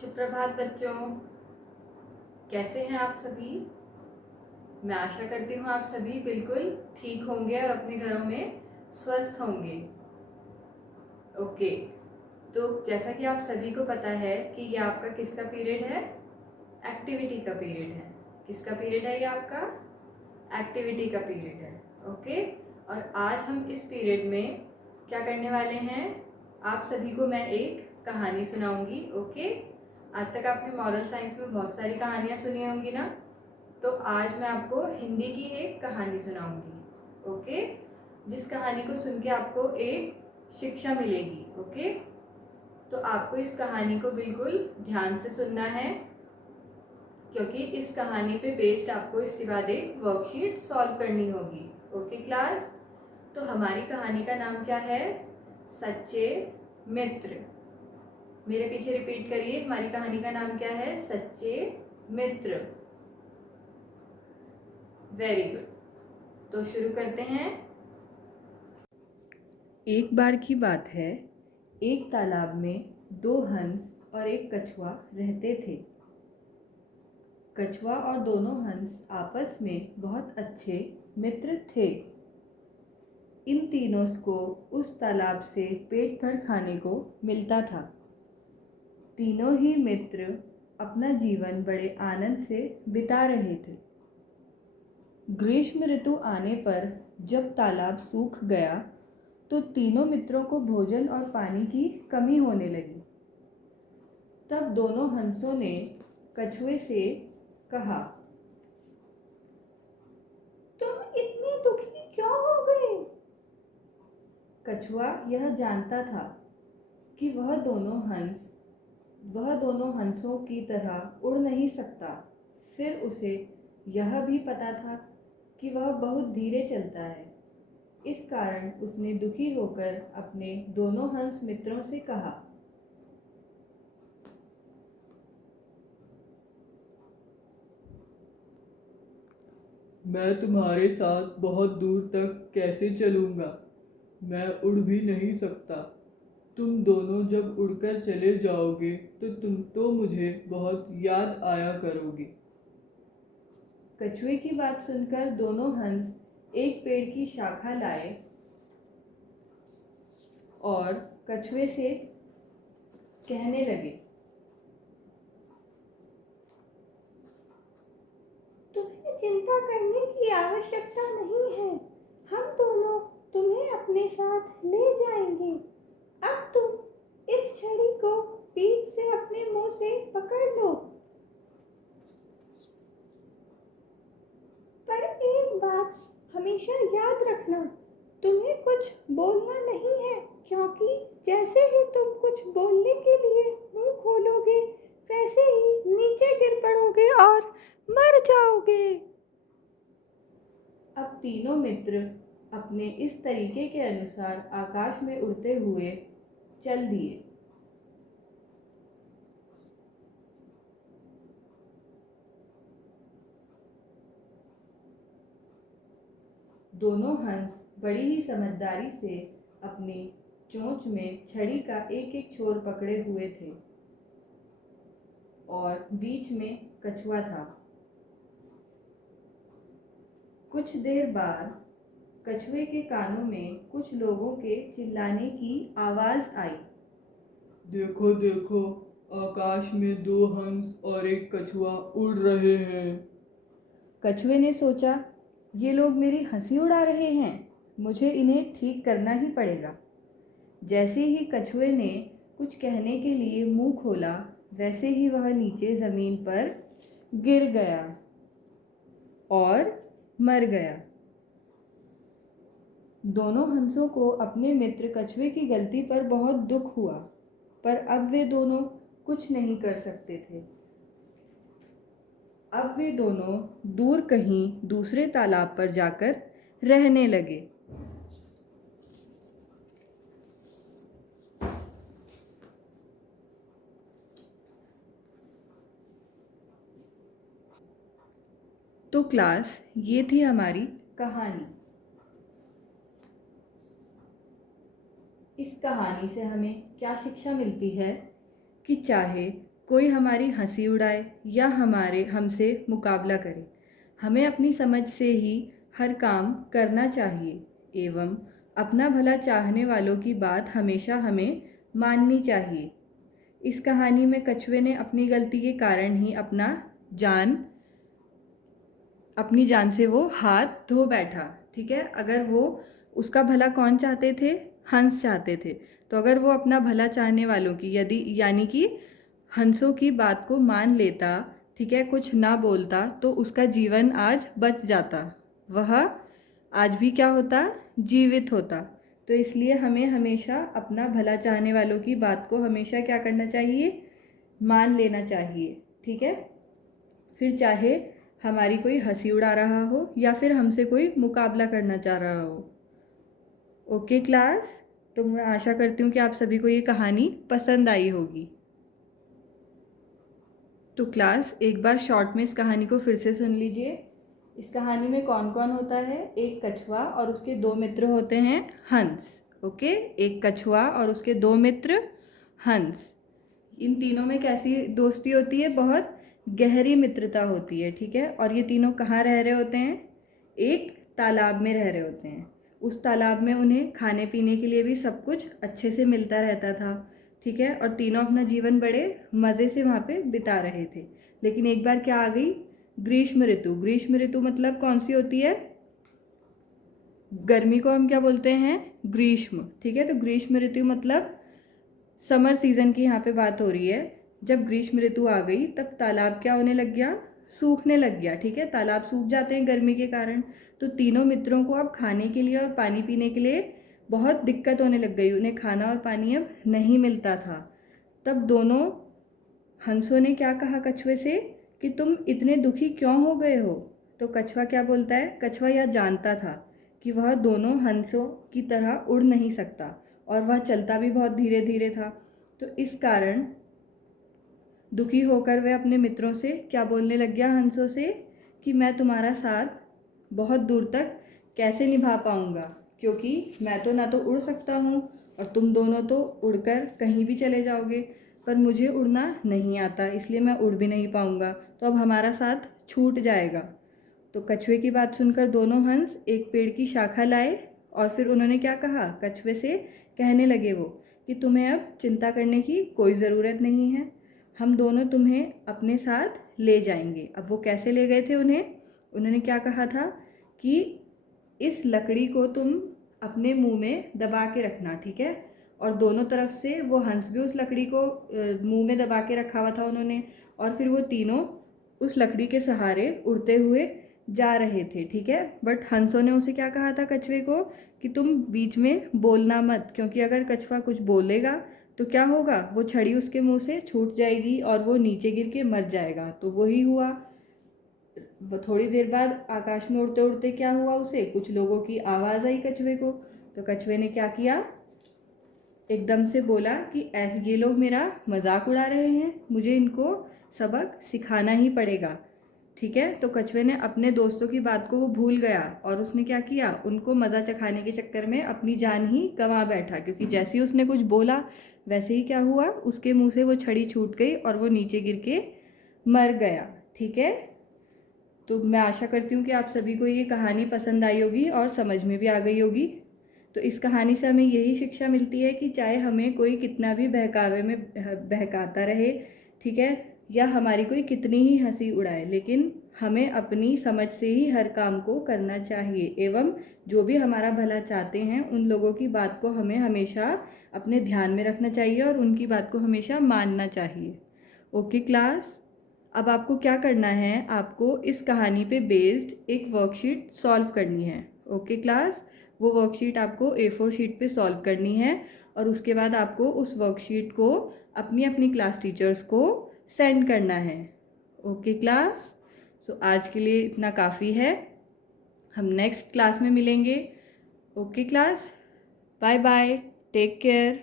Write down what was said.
सुप्रभात बच्चों, कैसे हैं आप सभी। मैं आशा करती हूँ आप सभी बिल्कुल ठीक होंगे और अपने घरों में स्वस्थ होंगे। ओके, तो जैसा कि आप सभी को पता है कि ये आपका किसका पीरियड है, एक्टिविटी का पीरियड है। किसका पीरियड है ये आपका, एक्टिविटी का पीरियड है। ओके, और आज हम इस पीरियड में क्या करने वाले हैं, आप सभी को मैं एक कहानी सुनाऊंगी। ओके, आज तक आपने मॉरल साइंस में बहुत सारी कहानियाँ सुनी होंगी ना, तो आज मैं आपको हिंदी की एक कहानी सुनाऊंगी। ओके, जिस कहानी को सुन के आपको एक शिक्षा मिलेगी। ओके, तो आपको इस कहानी को बिल्कुल ध्यान से सुनना है, क्योंकि इस कहानी पे बेस्ड आपको इसके बाद एक वर्कशीट सॉल्व करनी होगी। ओके क्लास, तो हमारी कहानी का नाम क्या है, सच्चे मित्र। मेरे पीछे रिपीट करिए, हमारी कहानी का नाम क्या है, सच्चे मित्र। वेरी गुड, तो शुरू करते हैं। एक बार की बात है, एक तालाब में दो हंस और एक कछुआ रहते थे। कछुआ और दोनों हंस आपस में बहुत अच्छे मित्र थे। इन तीनों को उस तालाब से पेट भर खाने को मिलता था। तीनों ही मित्र अपना जीवन बड़े आनंद से बिता रहे थे। ग्रीष्म ऋतु आने पर जब तालाब सूख गया तो तीनों मित्रों को भोजन और पानी की कमी होने लगी। तब दोनों हंसों ने कछुए से कहा, तुम इतने दुखी क्यों हो गए। कछुआ यह जानता था कि वह दोनों हंसों की तरह उड़ नहीं सकता। फिर उसे यह भी पता था कि वह बहुत धीरे चलता है। इस कारण उसने दुखी होकर अपने दोनों हंस मित्रों से कहा, मैं तुम्हारे साथ बहुत दूर तक कैसे चलूँगा। मैं उड़ भी नहीं सकता। तुम दोनों जब उड़कर चले जाओगे तो मुझे बहुत याद आया करोगी। कछुए की बात सुनकर दोनों हंस एक पेड़ की शाखा लाए और कछुए से कहने लगे, तुम्हें चिंता करने की आवश्यकता नहीं है। हम दोनों तुम्हें अपने साथ ले जाएंगे। अब तुम इस छड़ी को पीठ से अपने मुंह से पकड़ लो। पर एक बात हमेशा याद रखना, तुम्हें कुछ बोलना नहीं है, क्योंकि जैसे ही तुम कुछ बोलने के लिए मुंह खोलोगे वैसे ही नीचे गिर पड़ोगे और मर जाओगे। अब तीनों मित्र अपने इस तरीके के अनुसार आकाश में उड़ते हुए चल दिए। दोनों हंस बड़ी ही समझदारी से अपनी चोंच में छड़ी का एक एक छोर पकड़े हुए थे और बीच में कछुआ था। कुछ देर बाद कछुए के कानों में कुछ लोगों के चिल्लाने की आवाज़ आई। देखो देखो, आकाश में दो हंस और एक कछुआ उड़ रहे हैं। कछुए ने सोचा, ये लोग मेरी हंसी उड़ा रहे हैं, मुझे इन्हें ठीक करना ही पड़ेगा। जैसे ही कछुए ने कुछ कहने के लिए मुंह खोला वैसे ही वह नीचे ज़मीन पर गिर गया और मर गया। दोनों हंसों को अपने मित्र कछुए की गलती पर बहुत दुख हुआ, पर अब वे दोनों कुछ नहीं कर सकते थे। अब वे दोनों दूर कहीं दूसरे तालाब पर जाकर रहने लगे। तो क्लास, ये थी हमारी कहानी। इस कहानी से हमें क्या शिक्षा मिलती है कि चाहे कोई हमारी हंसी उड़ाए या हमसे मुकाबला करे। हमें अपनी समझ से ही हर काम करना चाहिए एवं अपना भला चाहने वालों की बात हमेशा हमें माननी चाहिए। इस कहानी में कछुए ने अपनी गलती के कारण ही अपनी जान से वो हाथ धो बैठा। ठीक है, अगर वो उसका भला कौन चाहते थे? हंस चाहते थे। तो अगर वो अपना भला चाहने वालों की यानी कि हंसों की बात को मान लेता, ठीक है, कुछ ना बोलता, तो उसका जीवन आज बच जाता, वह आज भी क्या होता? जीवित होता। तो इसलिए हमें हमेशा अपना भला चाहने वालों की बात को हमेशा क्या करना चाहिए? मान लेना चाहिए। ठीक है, फिर चाहे हमारी कोई हंसी उड़ा रहा हो या फिर हमसे कोई मुकाबला करना चाह रहा हो। ओके क्लास, तो मैं आशा करती हूँ कि आप सभी को ये कहानी पसंद आई होगी। तो क्लास एक बार शॉर्ट में इस कहानी को फिर से सुन लीजिए। इस कहानी में कौन कौन होता है? एक कछुआ और उसके दो मित्र होते हैं हंस। ओके, एक कछुआ और उसके दो मित्र हंस। इन तीनों में कैसी दोस्ती होती है? बहुत गहरी मित्रता होती है। ठीक है, और ये तीनों कहाँ रह रहे होते हैं? एक तालाब में रह रहे होते हैं। उस तालाब में उन्हें खाने पीने के लिए भी सब कुछ अच्छे से मिलता रहता था। ठीक है, और तीनों अपना जीवन बड़े मज़े से वहाँ पे बिता रहे थे। लेकिन एक बार क्या आ गई? ग्रीष्म ऋतु। ग्रीष्म ऋतु मतलब कौन सी होती है? गर्मी को हम क्या बोलते हैं? ग्रीष्म। ठीक है, तो ग्रीष्म ऋतु मतलब समर सीज़न की यहाँ पे बात हो रही है। जब ग्रीष्म ऋतु आ गई तब तालाब क्या होने लग गया? सूखने लग गया। ठीक है, तालाब सूख जाते हैं गर्मी के कारण। तो तीनों मित्रों को अब खाने के लिए और पानी पीने के लिए बहुत दिक्कत होने लग गई। उन्हें खाना और पानी अब नहीं मिलता था। तब दोनों हंसों ने क्या कहा कछुए से कि तुम इतने दुखी क्यों हो गए हो? तो कछुआ क्या बोलता है? कछुआ यह जानता था कि वह दोनों हंसों की तरह उड़ नहीं सकता और वह चलता भी बहुत धीरे धीरे था। तो इस कारण दुखी होकर वह अपने मित्रों से क्या बोलने लग गया? हंसों से कि मैं तुम्हारा साथ बहुत दूर तक कैसे निभा पाऊँगा, क्योंकि मैं तो ना तो उड़ सकता हूँ और तुम दोनों तो उड़कर कहीं भी चले जाओगे, पर मुझे उड़ना नहीं आता, इसलिए मैं उड़ भी नहीं पाऊँगा, तो अब हमारा साथ छूट जाएगा। तो कछुए की बात सुनकर दोनों हंस एक पेड़ की शाखा लाए और फिर उन्होंने क्या कहा? कछुए से कहने लगे वो कि तुम्हें अब चिंता करने की कोई ज़रूरत नहीं है, हम दोनों तुम्हें अपने साथ ले जाएंगे। अब वो कैसे ले गए थे उन्हें? उन्होंने क्या कहा था कि इस लकड़ी को तुम अपने मुंह में दबा के रखना। ठीक है, और दोनों तरफ से वो हंस भी उस लकड़ी को मुंह में दबा के रखा हुआ था उन्होंने, और फिर वो तीनों उस लकड़ी के सहारे उड़ते हुए जा रहे थे। ठीक है, बट हंसों ने उसे क्या कहा था कछुए को कि तुम बीच में बोलना मत, क्योंकि अगर कछुआ कुछ बोलेगा तो क्या होगा? वो छड़ी उसके मुंह से छूट जाएगी और वो नीचे गिर के मर जाएगा। तो वही हुआ। थोड़ी देर बाद आकाश में उड़ते उड़ते क्या हुआ? उसे कुछ लोगों की आवाज़ आई कछुए को। तो कछुए ने क्या किया? एकदम से बोला कि ये लोग मेरा मजाक उड़ा रहे हैं, मुझे इनको सबक सिखाना ही पड़ेगा। ठीक है, तो कछुए ने अपने दोस्तों की बात को वो भूल गया और उसने क्या किया? उनको मज़ा चखाने के चक्कर में अपनी जान ही गंवा बैठा, क्योंकि जैसे ही उसने कुछ बोला वैसे ही क्या हुआ? उसके मुंह से वो छड़ी छूट गई और वो नीचे गिर के मर गया। ठीक है, तो मैं आशा करती हूँ कि आप सभी को ये कहानी पसंद आई होगी और समझ में भी आ गई होगी। तो इस कहानी से हमें यही शिक्षा मिलती है कि चाहे हमें कोई कितना भी बहकावे में बहकाता रहे, ठीक है, या हमारी कोई कितनी ही हंसी उड़ाए, लेकिन हमें अपनी समझ से ही हर काम को करना चाहिए एवं जो भी हमारा भला चाहते हैं उन लोगों की बात को हमें हमेशा अपने ध्यान में रखना चाहिए और उनकी बात को हमेशा मानना चाहिए। ओके क्लास, अब आपको क्या करना है? आपको इस कहानी पे बेस्ड एक वर्कशीट सॉल्व करनी है। ओके क्लास, वो वर्कशीट आपको A4 शीट पे सॉल्व करनी है और उसके बाद आपको उस वर्कशीट को अपनी अपनी क्लास टीचर्स को सेंड करना है। ओके क्लास, सो आज के लिए इतना काफ़ी है, हम नेक्स्ट क्लास में मिलेंगे। Okay class, bye bye, take care.